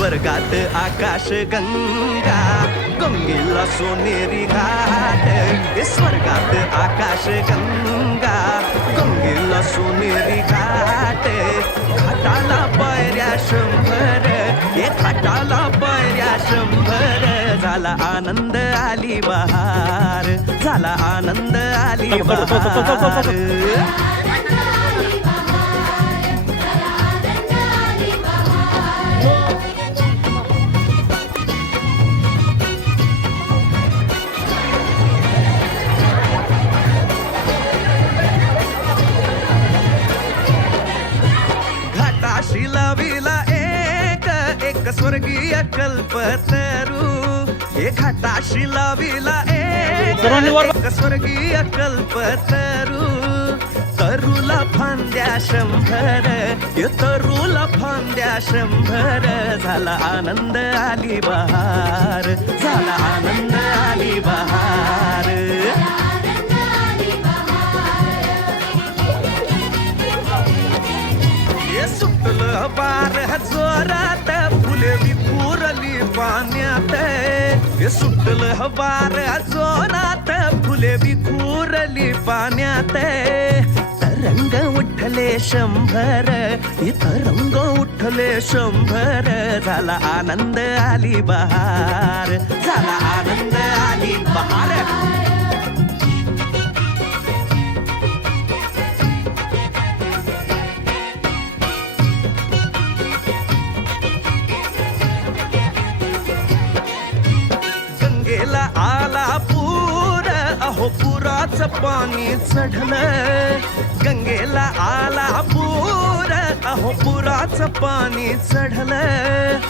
स्वर्गात आकाश गंगा गंगेला सोनेरी घाट स्वर्गात आकाश गंगा गंगेला सोनेरी घाट घाटाला पायऱ्या 100 घाटाला पायऱ्या 100 झाला आनंद आली बहार झाला आनंद आली बहार घाटाशी लाविला एक स्वर्गीय कल्पतरू हे घाटाशी लाविला एक स्वर्गीय कल्पतरू तरुला फांद्या 100 तरुला फांद्या 100 झाला आनंद आली बहार झाला आनंद आली बहार सुटलं बार जोरात फुले विखुरली पाण्यात सुटलं बार जोरात फुले विखुरली पाण्यात तरंग उठले 100 तरंग उठले 100 झाला आनंद आली बहार झाला आनंद आली बहार गंगेला आला पूर अहो पुराचं पाणी चढलं गंगेला आला पूर अहो पुराचं पाणी चढलं